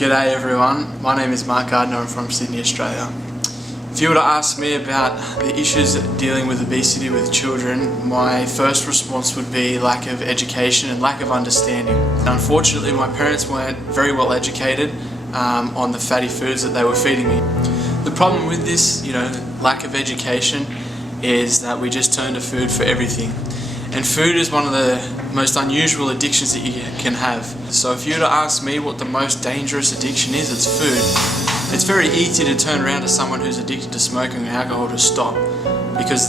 G'day everyone, my name is Marc Gardner, I'm from Sydney, Australia. If you were to ask me about the issues dealing with obesity with children, my first response would be lack of education and lack of understanding. Unfortunately, my parents weren't very well educated on the fatty foods that they were feeding me. The problem with this, lack of education, is that we just turn to food for everything. And food is one of the most unusual addictions that you can have. So if you were to ask me what the most dangerous addiction is, it's food. It's very easy to turn around to someone who's addicted to smoking or alcohol to stop, because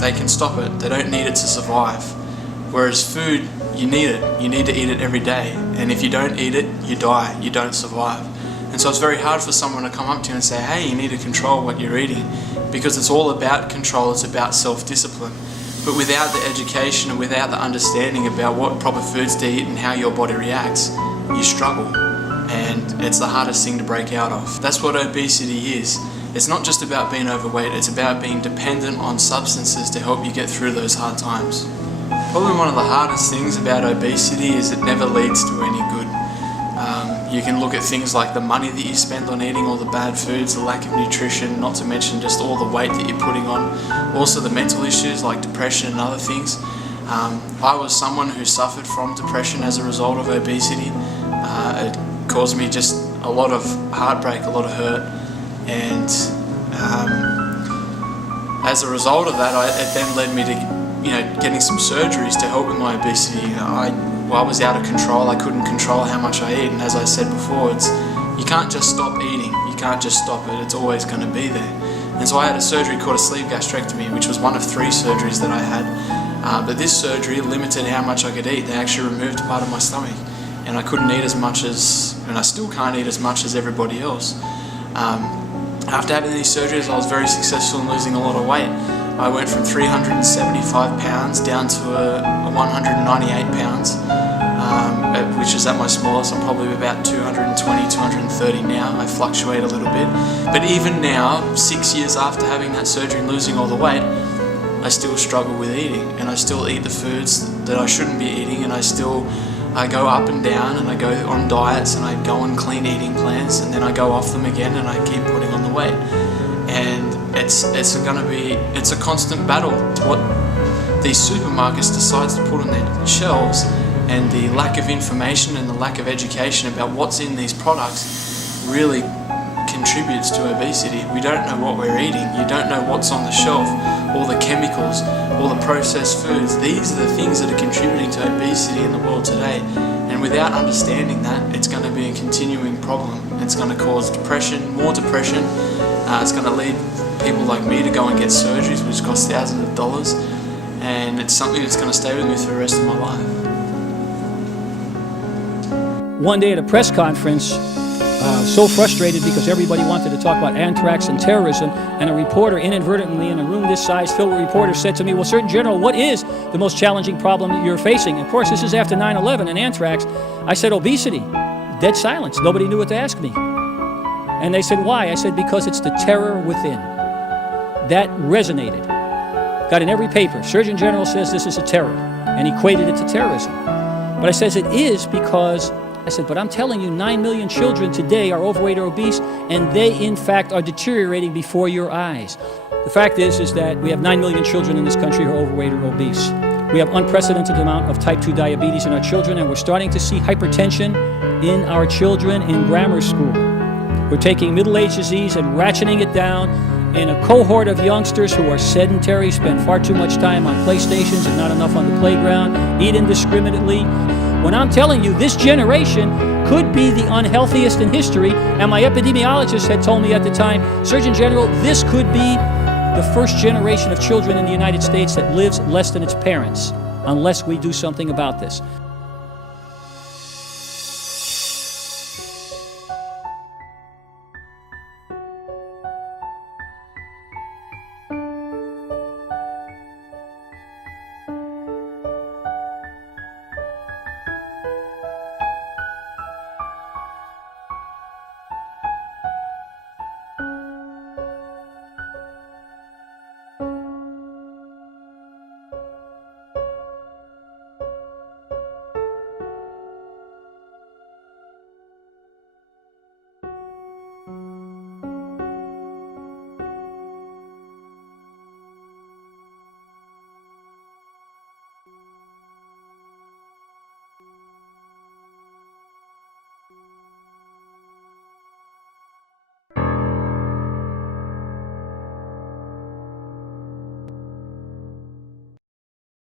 they can stop it. They don't need it to survive. Whereas food, you need it. You need to eat it every day. And if you don't eat it, you die. You don't survive. And so it's very hard for someone to come up to you and say, hey, you need to control what you're eating, because it's all about control. It's about self-discipline. But without the education and without the understanding about what proper foods to eat and how your body reacts, you struggle. And it's the hardest thing to break out of. That's what obesity is. It's not just about being overweight, it's about being dependent on substances to help you get through those hard times. Probably one of the hardest things about obesity is it never leads to any good. You can look at things like the money that you spend on eating all the bad foods, the lack of nutrition, not to mention just all the weight that you're putting on. Also the mental issues like depression and other things. I was someone who suffered from depression as a result of obesity. It caused me just a lot of heartbreak, a lot of hurt, and as a result of that, it then led me to getting some surgeries to help with my obesity. I was out of control. I couldn't control how much I eat, and as I said before, you can't just stop eating. You can't just stop it. It's always going to be there. And so I had a surgery called a sleeve gastrectomy, which was one of 3 surgeries that I had. But this surgery limited how much I could eat. They actually removed part of my stomach, and I couldn't eat as much and I still can't eat as much as everybody else. After having these surgeries, I was very successful in losing a lot of weight. I went from 375 pounds down to 198 pounds, which is at my smallest. I'm probably about 220, 230 now. I fluctuate a little bit. But even now, 6 years after having that surgery and losing all the weight, I still struggle with eating, and I still eat the foods that I shouldn't be eating, and I go up and down, and I go on diets, and I go on clean eating plans, and then I go off them again, and I keep putting on the weight. And it's a constant battle to what these supermarkets decides to put on their shelves, and the lack of information and the lack of education about what's in these products really contributes to obesity. We don't know what we're eating. You don't know what's on the shelf, all the chemicals, all the processed foods. These are the things that are contributing to obesity in the world today. And without understanding that, it's going to be a continuing problem. It's going to cause depression, more depression. It's going to lead people like me to go and get surgeries, which cost thousands of dollars. And it's something that's going to stay with me for the rest of my life. One day at a press conference, so frustrated because everybody wanted to talk about anthrax and terrorism, and a reporter inadvertently in a room this size filled with reporters said to me, well, Surgeon General, what is the most challenging problem that you're facing? Of course, this is after 9/11 and anthrax. I said, obesity. Dead silence. Nobody knew what to ask me. And they said, why? I said, because it's the terror within. That resonated. Got in every paper. Surgeon General says this is a terror, and equated it to terrorism. But I says it is because, I said, but I'm telling you, 9 million children today are overweight or obese, and they, in fact, are deteriorating before your eyes. The fact is that we have 9 million children in this country who are overweight or obese. We have unprecedented amount of type 2 diabetes in our children, and we're starting to see hypertension in our children in grammar school. We're taking middle-age disease and ratcheting it down in a cohort of youngsters who are sedentary, spend far too much time on PlayStations and not enough on the playground, eat indiscriminately. When I'm telling you, this generation could be the unhealthiest in history, and my epidemiologist had told me at the time, Surgeon General, this could be the first generation of children in the United States that lives less than its parents, unless we do something about this.